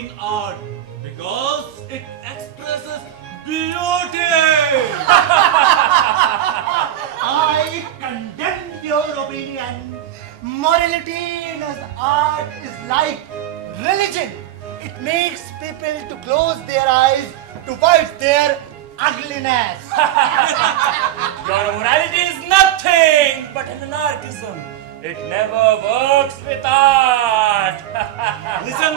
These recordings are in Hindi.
in art because it expresses beauty. I condemn your opinion. Morality in art is like religion. It makes people to close their eyes towards their ugliness. Your morality is nothing but an anarchism. It never works with art. Listen,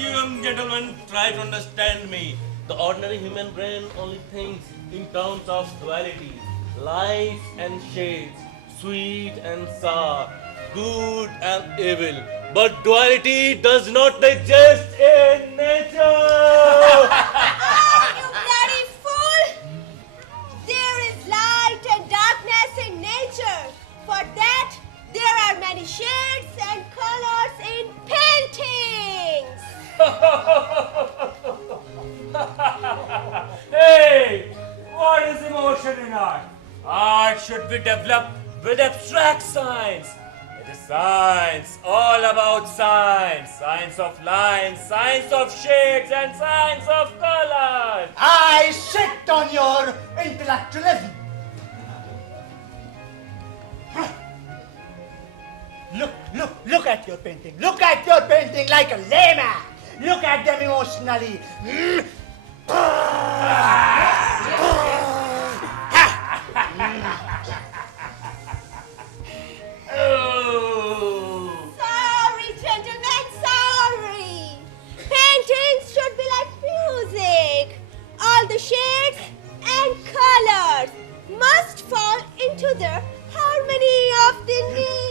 you young gentlemen, try to understand me. The ordinary human brain only thinks in terms of duality, light and shades, sweet and sour, good and evil. But duality does not exist in nature. You bloody fool! There is light and darkness in nature. For that, there are many shades and colors in paintings. Hey, what is emotion in art? Art should be developed with abstract science. It is science, all about science. Science of lines, science of shades, and science of colors. I shit on your intellectualism. Look at your painting. Look at your painting like a layman. Look at them emotionally. Oh. Sorry, gentlemen, sorry. Paintings should be like music. All the shades and colors must fall into the harmony of the nature.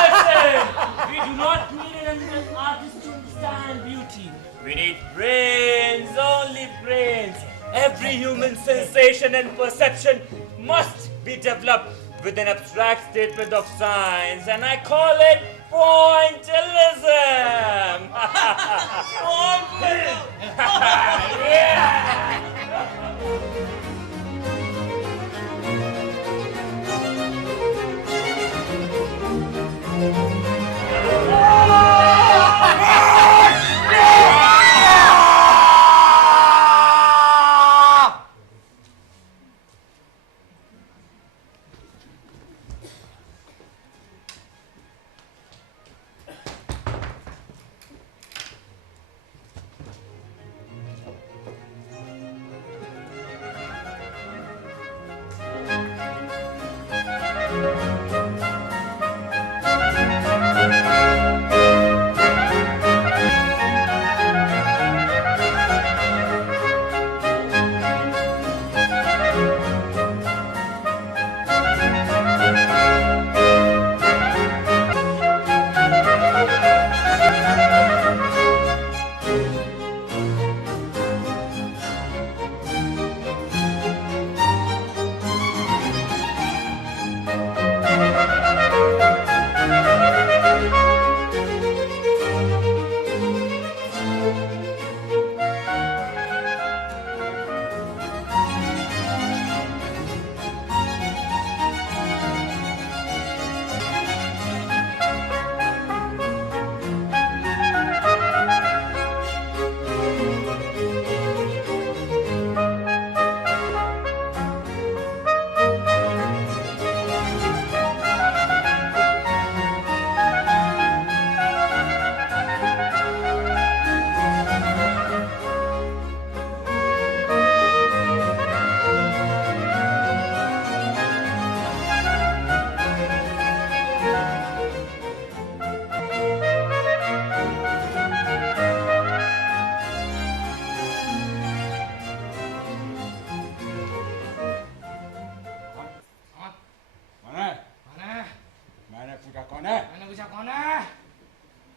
Listen, we do not need an artist to understand beauty. We need brains, only brains. Every human sensation and perception must be developed with an abstract statement of science, and I call it pointillism. Yeah.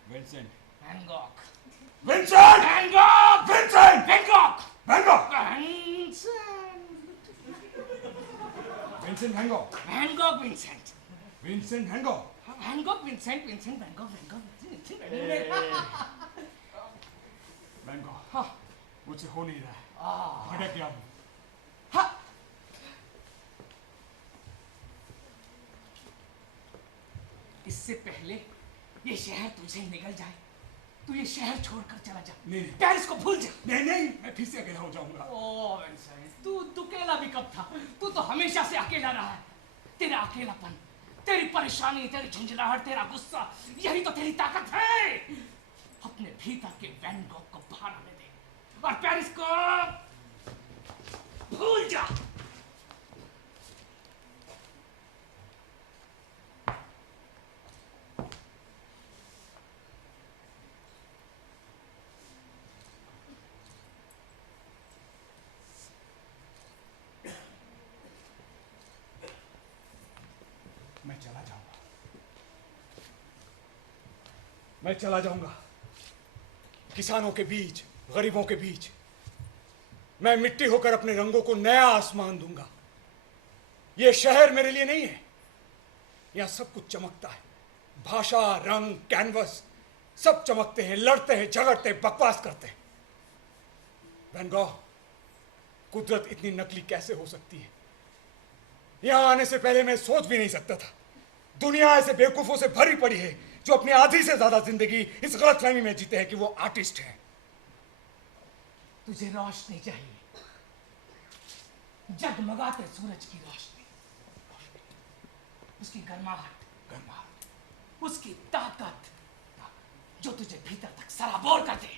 Vincent. Van Gogh. Vincent! Van Gogh! Vincent! Van Gogh! Van Gogh! Vincent! Vincent Van Gogh. Van Gogh, Vincent. Vincent Van Gogh. Van Gogh, Vincent, Vincent, Van Gogh, Van Gogh, Vincent. Van Gogh. हाँ, मुझसे हो नहीं रहा है। भटक गया हूँ। इससे पहले ये शहर तुझसे निकल जाए, तू ये शहर छोड़कर चला जा। नहीं। पेरिस को भूल जा। नहीं, मैं फिर से अकेला हो जाऊंगा। ओ विंसेंट, तू अकेला भी कब था? तू तो हमेशा से अकेला रहा है। तेरा अकेलापन, तेरी परेशानी, तेरी झंझनाहट, तेरा गुस्सा, यही तो तेरी ताकत है। अपने भीतर के वैन गॉग को बाहर आने दे और पेरिस को भूल जा। मैं चला जाऊंगा किसानों के बीच, गरीबों के बीच। मैं मिट्टी होकर अपने रंगों को नया आसमान दूंगा। यह शहर मेरे लिए नहीं है। यहां सब कुछ चमकता है। भाषा, रंग, कैनवस सब चमकते हैं, लड़ते हैं, झगड़ते हैं, बकवास करते हैं। वैन गॉग, कुदरत इतनी नकली कैसे हो सकती है? यहां आने से पहले मैं सोच भी नहीं सकता था। दुनिया ऐसे बेवकूफों से भरी पड़ी है जो अपनी आधी से ज्यादा जिंदगी इस गलतफहमी में जीते हैं कि वो आर्टिस्ट हैं। तुझे रोशनी चाहिए, जगमगाते सूरज की रोशनी, उसकी गर्माहट, उसकी ताकत जो तुझे भीतर तक सराबोर कर दे।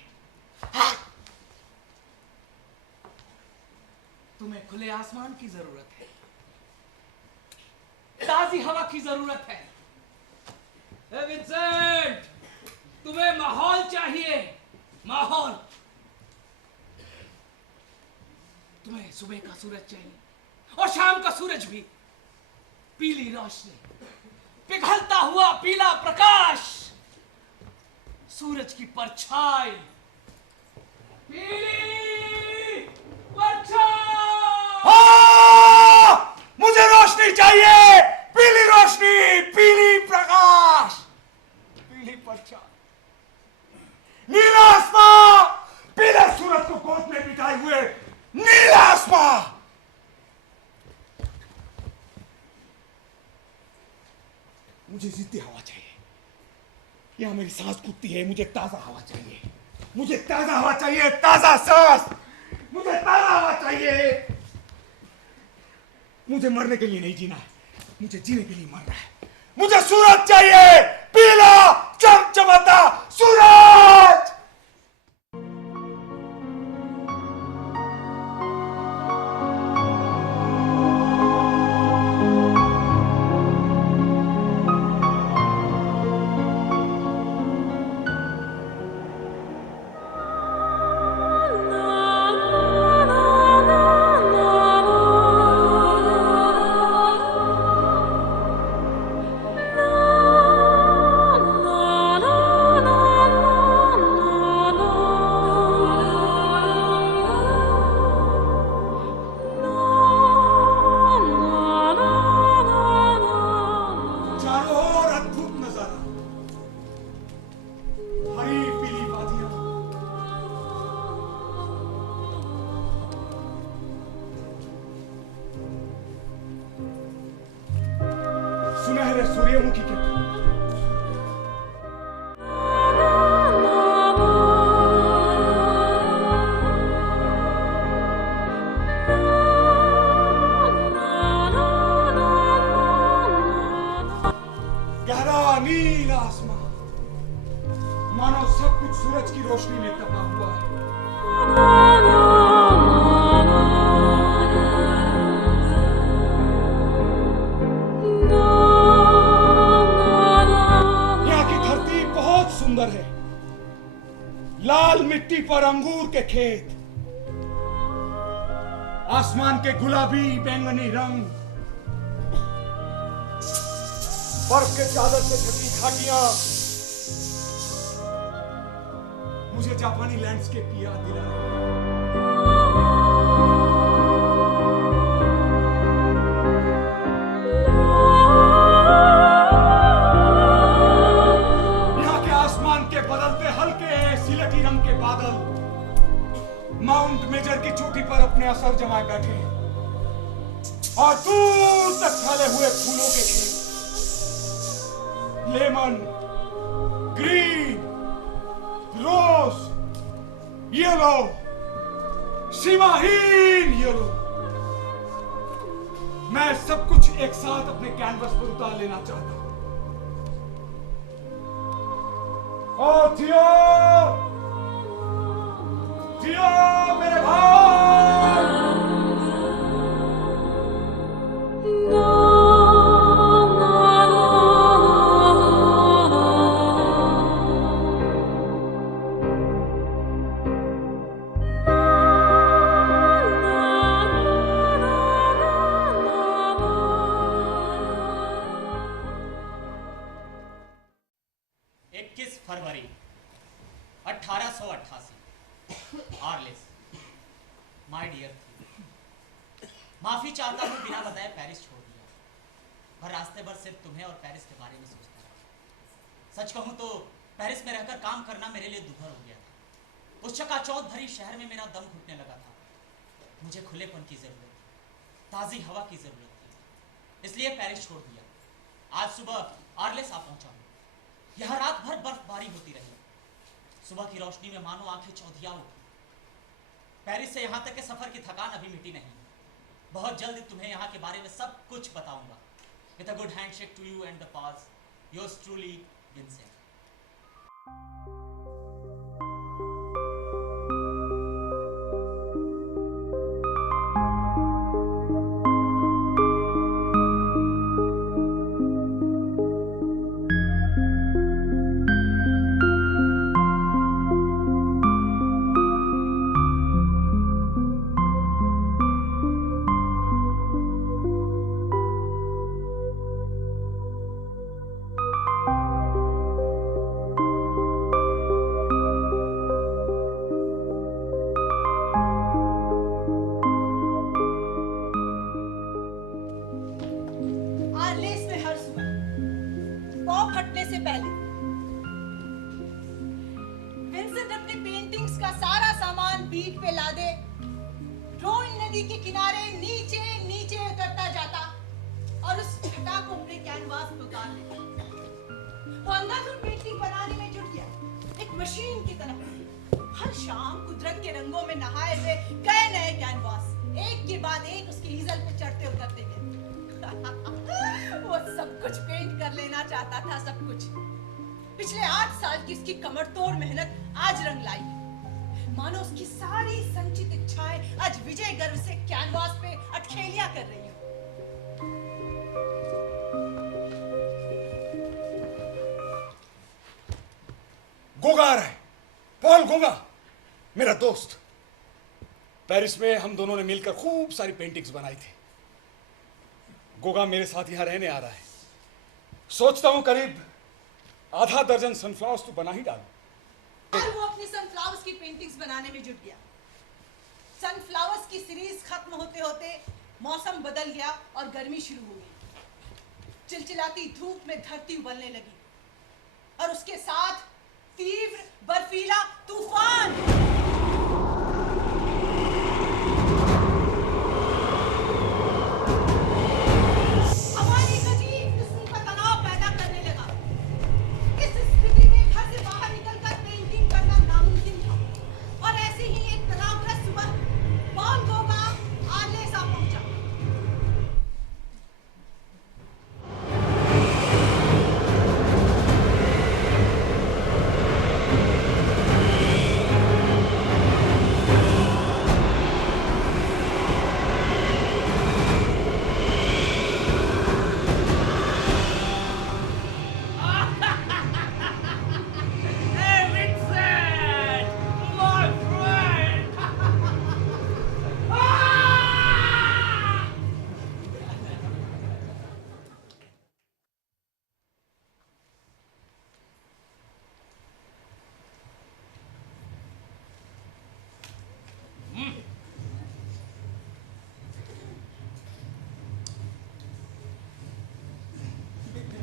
तुम्हें खुले आसमान की जरूरत है, ताजी हवा की जरूरत है। विंसेंट, तुम्हें माहौल चाहिए, माहौल। तुम्हें सुबह का सूरज चाहिए और शाम का सूरज भी। पीली रोशनी, पिघलता हुआ पीला प्रकाश, सूरज की परछाई, पीली परछाई। मुझे रोशनी चाहिए, पीली रोशनी, पीली प्रकाश, पीली परछाई, नीला आसमां, पीले सूरज को गोद में बिठाए हुए नीला आसमां। मुझे जिद्दी हवा चाहिए। यहां मेरी सांस घुटती है, मुझे ताजा हवा चाहिए। मुझे ताजा हवा चाहिए, ताजा सांस। मुझे ताजा हवा चाहिए। मुझे मरने के लिए नहीं जीना है, मुझे जीने के लिए मरना है। मुझे सूरज चाहिए, पीला चमचमाता सूरज। सुनहरे सूर्यमुखी के गहरा नीला आसमान, मानो सब कुछ सूरज की रोशनी में तपा हुआ है। सुंदर है, लाल मिट्टी पर अंगूर के खेत, आसमान के गुलाबी बैंगनी रंग, बर्फ के चादर से ढकी घाटियां मुझे जापानी लैंडस्केप की याद दिलाए। माउंट मेजर की चोटी पर अपने असर जमाए बैठे हैं और दूर तक फैले हुए फूलों के खेत। लेमन, ग्रीन, रोज, येलो, सीमाहीन येलो। मैं सब कुछ एक साथ अपने कैनवस पर उतार लेना चाहता हूं। ओ थियो, थियो मेरे भाई। फरवरी 1888 आर्लेस। माय डियर थी, माफी चाहता हूँ बिना बताए पेरिस छोड़ दिया। हर रास्ते भर सिर्फ तुम्हें और पेरिस के बारे में सोचता रहा। सच कहूँ तो पेरिस में रहकर काम करना मेरे लिए दुभर हो गया था। उस चकाचौंध भरी शहर में मेरा दम घुटने लगा था। मुझे खुलेपन की जरूरत थी, ताज़ी हवा की जरूरत थी, इसलिए पेरिस छोड़ दिया। आज सुबह आर्लेस आ पहुंचा हूँ। यहाँ रात भर बर्फबारी होती रही। सुबह की रोशनी में मानो आंखें चौधिया उठी। पेरिस से यहाँ तक के सफर की थकान अभी मिटी नहीं। बहुत जल्द तुम्हें यहाँ के बारे में सब कुछ बताऊंगा। With a good handshake to you and the pass, yours truly, Vincent. पिछले 8 साल की इसकी कमर तोड़ मेहनत आज रंग लाई है। मानो उसकी सारी संचित इच्छाएं आज विजय गर्व से कैनवास पे अटखेलियां कर रही हो। गोगा आ रहा है, पॉल गोगा, मेरा दोस्त। पेरिस में हम दोनों ने मिलकर खूब सारी पेंटिंग्स बनाई थी। गोगा मेरे साथ यहां रहने आ रहा है। सोचता हूं करीब आधा दर्जन सनफ्लावर्स तो बना ही डालूं। और वो अपनी सनफ्लावर्स की पेंटिंग्स बनाने में जुट गया। सनफ्लावर्स की सीरीज खत्म होते होते मौसम बदल गया और गर्मी शुरू हो गई। चिलचिलाती धूप में धरती उबलने लगी और उसके साथ तीव्र बर्फीला तूफान।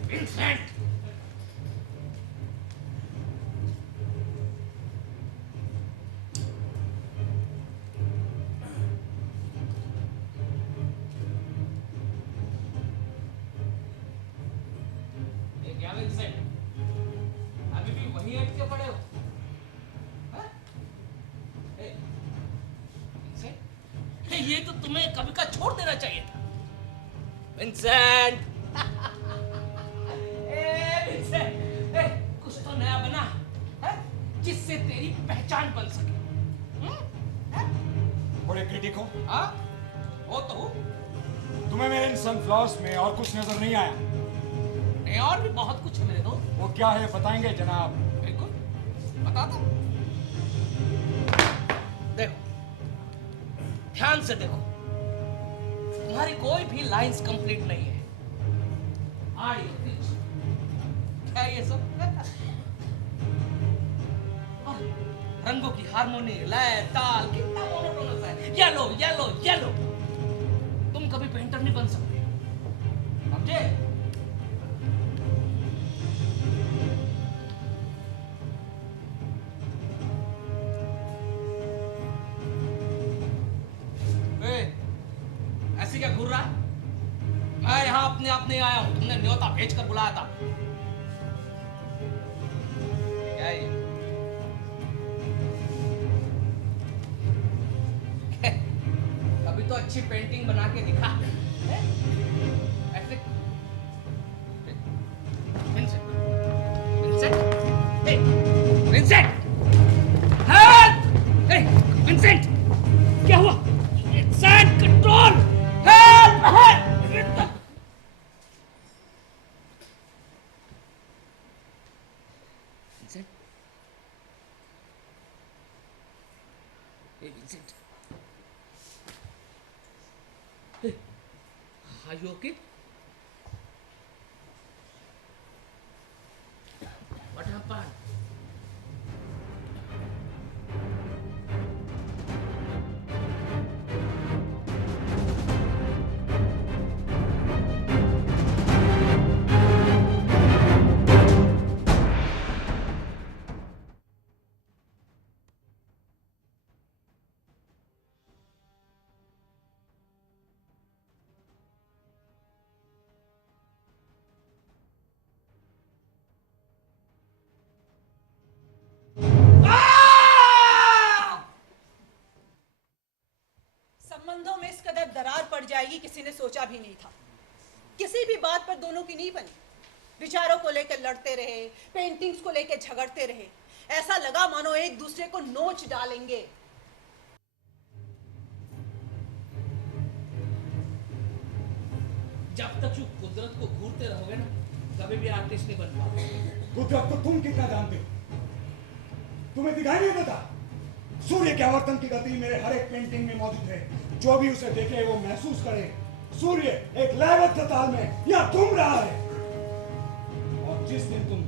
Vincent! क्या विंसेंट? लेट के पड़े हो? हाँ? ये तो तुम्हें कभी का छोड़ देना चाहिए था। विंसेंट, विंसेंट, कुछ तो नया बना है जिससे तेरी पहचान बन सके। बड़े क्रिटिक हो। हाँ, वो तो हूँ। तुम्हें मेरे इन सनफ्लावर्स में और कुछ नजर नहीं आया? नहीं, और भी बहुत कुछ है मेरे दोस्त। वो क्या है बताएंगे जनाब? बिल्कुल बताता हूँ। देखो, ध्यान से देखो, तुम्हारी कोई भी लाइंस कंप्लीट नहीं है। आड़ी क्या ये सब? और रंगों की हारमोनी, लय, ताल कितना मोनोटोनस है। Yellow yellow yellow. तुम कभी पेंटर नहीं बन सकते, समझे? ऐसे क्या घूर रहा है? मैं यहाँ अपने आप नहीं आया हूँ, तुमने न्योता भेजकर बुलाया था। क्या ये? अभी तो अच्छी पेंटिंग बना के दिखा। ऐसे Vincent, Vincent, hey, Vincent, help! Hey, Vincent, क्या हुआ? Vincent, control! Help! Help! Vincent, hey, Vincent, are you okay? What happened? संबंधों में इस कदर दरार पड़ जाएगी किसी ने सोचा भी नहीं था। किसी भी बात पर दोनों की नहीं बनी। विचारों को लेकर लड़ते रहे, पेंटिंग्स को लेकर झगड़ते रहे। ऐसा लगा मानो एक दूसरे को नोच डालेंगे। जब तक तू कुदरत को घूरते रहोगे ना, कभी भी आर्टिस्ट नहीं बन पाओगे। कुदरत को तुम कितना जानते हो? तुम्हें दिखाई नहीं देता? सूर्य के आवर्तन की गति मेरे हर एक पेंटिंग में मौजूद है। जो भी उसे देखे वो महसूस करे सूर्य एक लयबद्ध ताल में या घूम रहा है। और जिस दिन तुम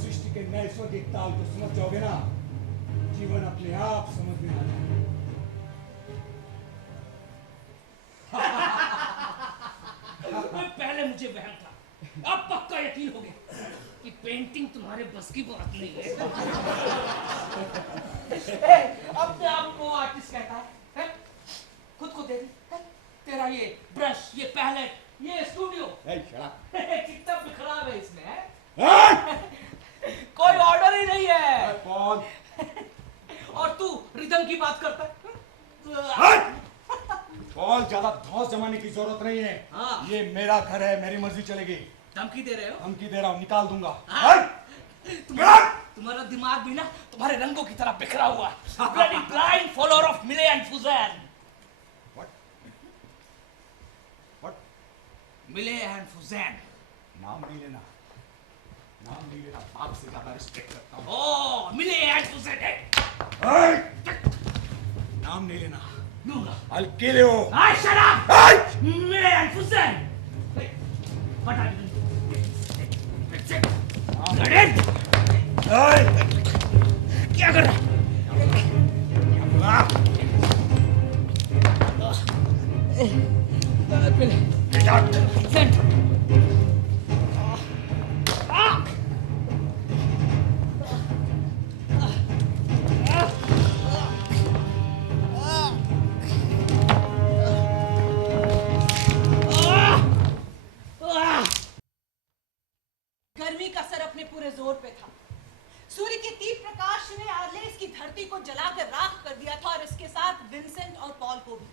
सृष्टि के नैसर्गिक ताल को समझ जाओगे ना, जीवन अपने आप समझ में आ जाएगा। पहले मुझे वहम था, अब पक्का यकीन हो गया कि पेंटिंग तुम्हारे बस की बात नहीं है। अपने आप को आर्टिस्ट कहता है? खुद को दे तेरा ये ब्रश, ये पैलेट, ये स्टूडियो कितना बिखराव है इसमें है? कोई ऑर्डर ही नहीं है। पॉल, और तू रिदम की बात करता है? पॉल, ज्यादा धौंस जमाने की जरूरत नहीं है। हाँ। ये मेरा घर है, मेरी मर्जी चलेगी। धमकी दे रहे हो? धमकी दे रहा हूँ, निकाल दूंगा। तुम्हारा दिमाग भी ना तुम्हारे रंगों की तरह बिखरा हुआ है। Bloody blind follower of Millet and Fusain. What? Millet and Fusain. नाम नहीं लेना, नाम नहीं लेना। बाप से ज्यादा रिस्पेक्ट करता हूँ। Oh, Millet and Fusain. नाम नहीं लेना। लूंगा। I'll kill you. Ah, shut up. Millet and Fusain. What are you doing? That's it. क्या कर रहा है? गर्मी का असर अपने पूरे जोर पे था। सूर्य के तीव्र प्रकाश ने आर्लेस की धरती को जलाकर राख कर दिया था और इसके साथ विंसेंट और पॉल को भी।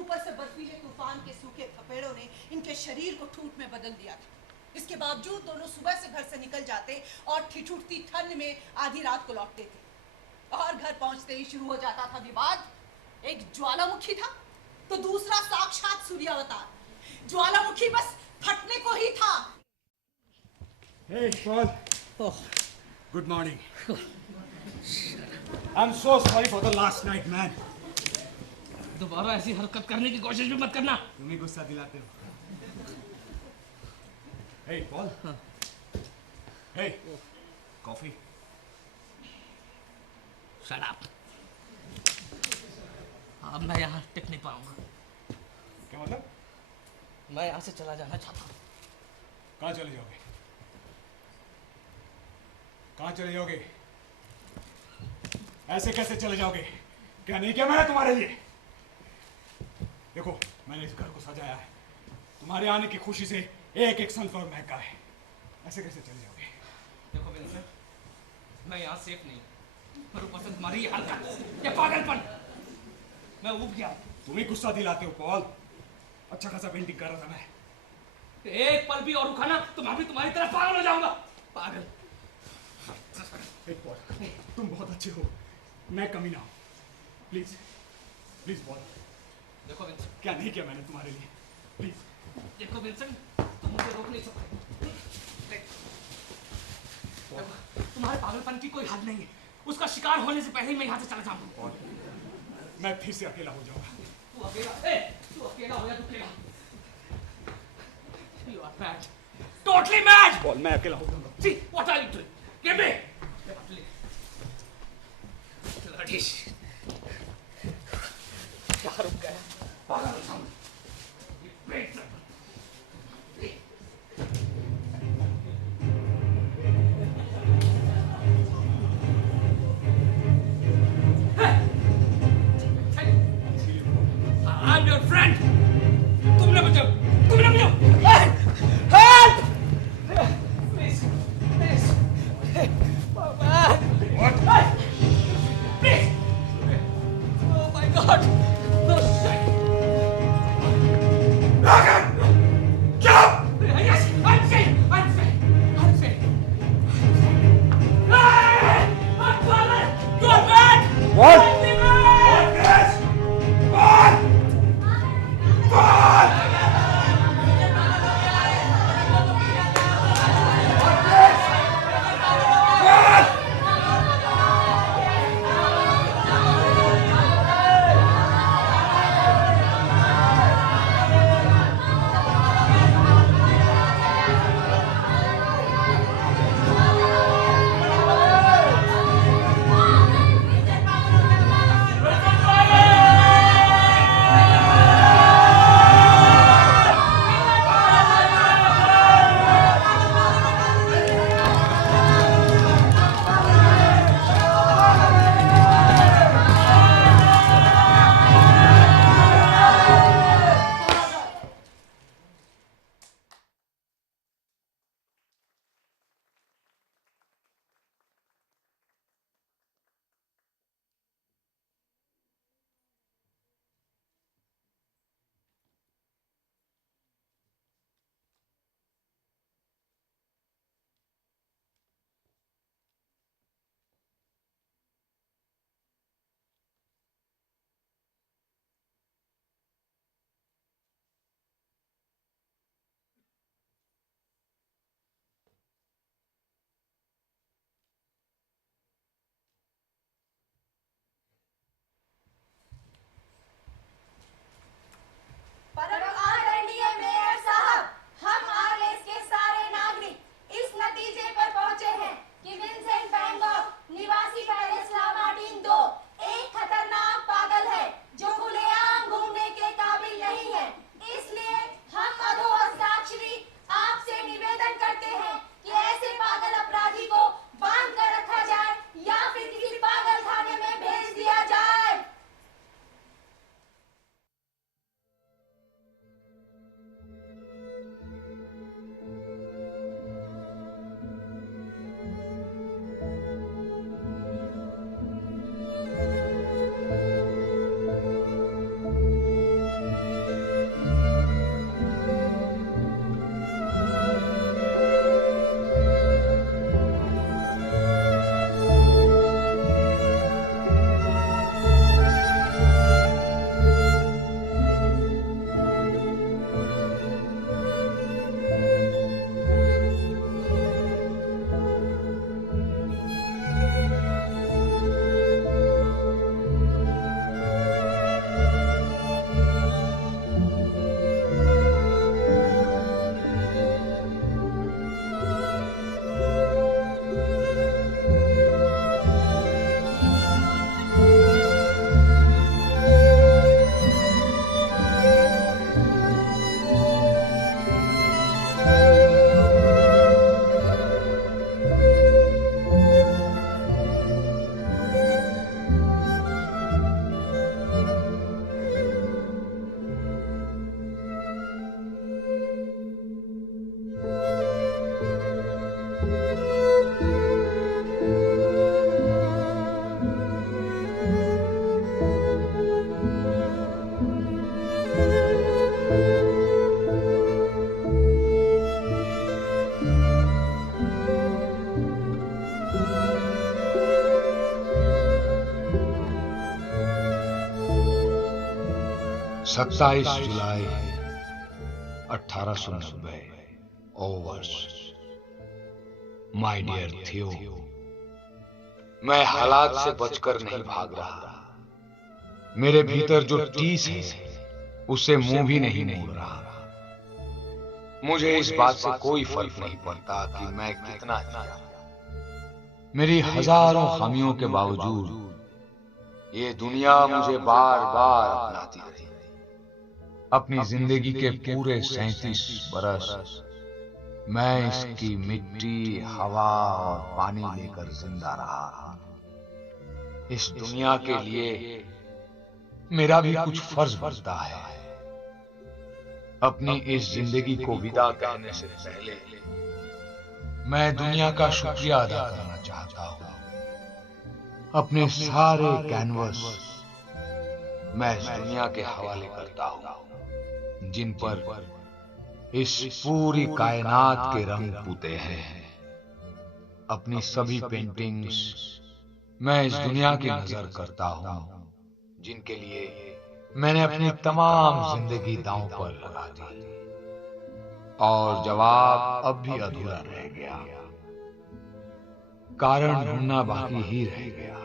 ऊपर से बर्फीले तूफान के सूखे थपेड़ों ने इनके शरीर को ठूंठ में बदल दिया था। इसके बावजूद दोनों सुबह से घर से निकल जाते और ठिठुरती ठंड में आधी रात को लौटते थे और घर पहुंचते ही शुरू हो जाता था विवाद। एक ज्वालामुखी था तो दूसरा साक्षात सूर्यावतार। ज्वालामुखी बस फटने को ही था। Hey, Paul. Good morning. I'm so sorry for the last night, man. दोबारा ऐसी हरकत करने की कोशिश भी मत करना। तुम ही गुस्सा दिलाते हो। Hey, Paul. Hey, coffee. Shut up. अब मैं यहाँ टिक नहीं पाऊंगा। क्या मतलब? मैं यहाँ से चला जाना चाहता हूँ। कहाँ चले जाओगे? कहाँ चले जाओगे? ऐसे कैसे चले जाओगे? क्या नहीं किया मैंने तुम्हारे लिए? देखो, मैंने इस घर को सजाया है। तुम्हारे आने की खुशी से एक एक सनफ्लावर महका है। ऐसे कैसे चले जाओगे? देखो विंसेंट, मैं यहाँ सेफ नहीं। पर ऊपर से तुम्हारी ये हरकत, ये पागलपन, मैं ऊब गया। तुम ही गुस्सा दिलाते हो पॉल। अच्छा खासा पेंटिंग कर रहा था मैं। एक पल भी और रुका ना तो मैं भी तुम्हारी तरह पागल हो जाऊंगा। पागल। पॉल, तुम बहुत अच्छे हो। मैं कमी ना हूं। Please, please Paul. देखो विंसेंट, क्या नहीं किया मैंने तुम्हारे लिए? प्लीज। देखो विंसेंट, तुम मुझे रोक नहीं सकते। तुम्हारे पागलपन की कोई हद नहीं है। उसका शिकार होने से पहले ही मैं यहाँ से चला जाऊंगा। मैं फिर से अकेला हो जाऊंगा। तू अकेला हो या तू अकेला। You are mad. Totally mad. Paul, मैं अकेला हो जाऊंगा। See, what are you doing? Give me. Bloody. क्या रुक गया? पागल इंसान। ये पेट से- I'm your friend. तुमने मुझे help! Please, please. What? Please. Oh my God. No shit. 27 जुलाई 1890 ओवर्स। माय डियर थियो, मैं हालात से बचकर नहीं भाग रहा। मेरे भीतर जो टीस है उसे मुंह भी नहीं मोड़ रहा। मुझे इस बात से कोई फर्क नहीं पड़ता कि मैं कितना जिया। मेरी हजारों खामियों के बावजूद ये दुनिया मुझे बार बार अपनाती रही। अपनी जिंदगी के पूरे 37 बरस मैं इसकी मिट्टी, हवा और पानी लेकर जिंदा रहा। इस दुनिया के लिए मेरा भी कुछ फर्ज बनता है। अपनी इस जिंदगी को विदा कहने से पहले मैं दुनिया का शुक्रिया अदा करना चाहता हूं। अपने सारे कैनवस मैं इस दुनिया के हवाले करता हूं, जिन पर इस पूरी कायनात के रंग पुते हैं। अपनी सभी पेंटिंग्स मैं इस दुनिया की नजर करता हूं, जिनके लिए मैंने अपनी तमाम जिंदगी दांव पर लगा दी। और जवाब अब भी अधूरा रह गया, कारण ढूंढना बाकी ही रह गया।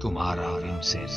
तुम्हारा विंसेंट।